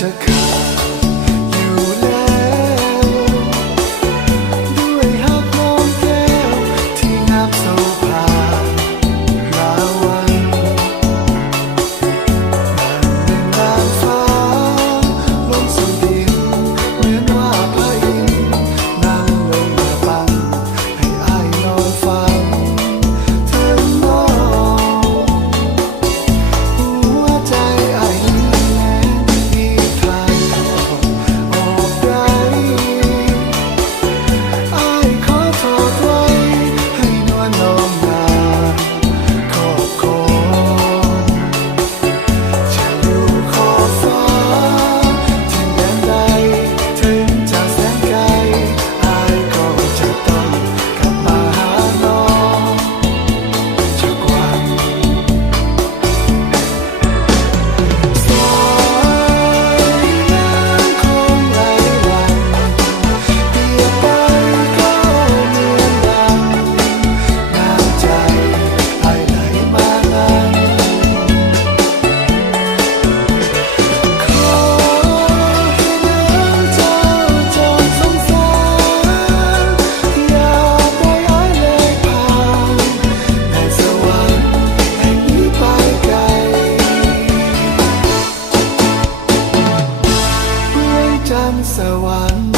จะขาดอยู่แล้วด้วยหักมองแก้วที่งับโซภาลาวันนั่งในน่านฟ้าลมสู่ดินเหมือนว่าพระอินทร์นั่งลงมาบังให้อ้ายนอนฟังถึงมองหัวใจอ้ายแล้งมีทางออกได้อ้ายขอโทษไว้ให้นวลน้อมนาขอบคองจะอยู่ขอบฟ้าที่แดนใดถึงจะแสนไกลอ้ายก็จะต้องกลับมาหาน้องสักวัน สายน้ำคงไหลหลั่นเปรียบไปก็เหมือนดังน้ำใจอ้ายไหลมานั้นขอให้น้ำเจ้าจงสงสารอย่าปล่อยอ้ายเลยผ่านในสวรรค์แห่งนี้ไปไกล เมืองจันทร์สวรรค์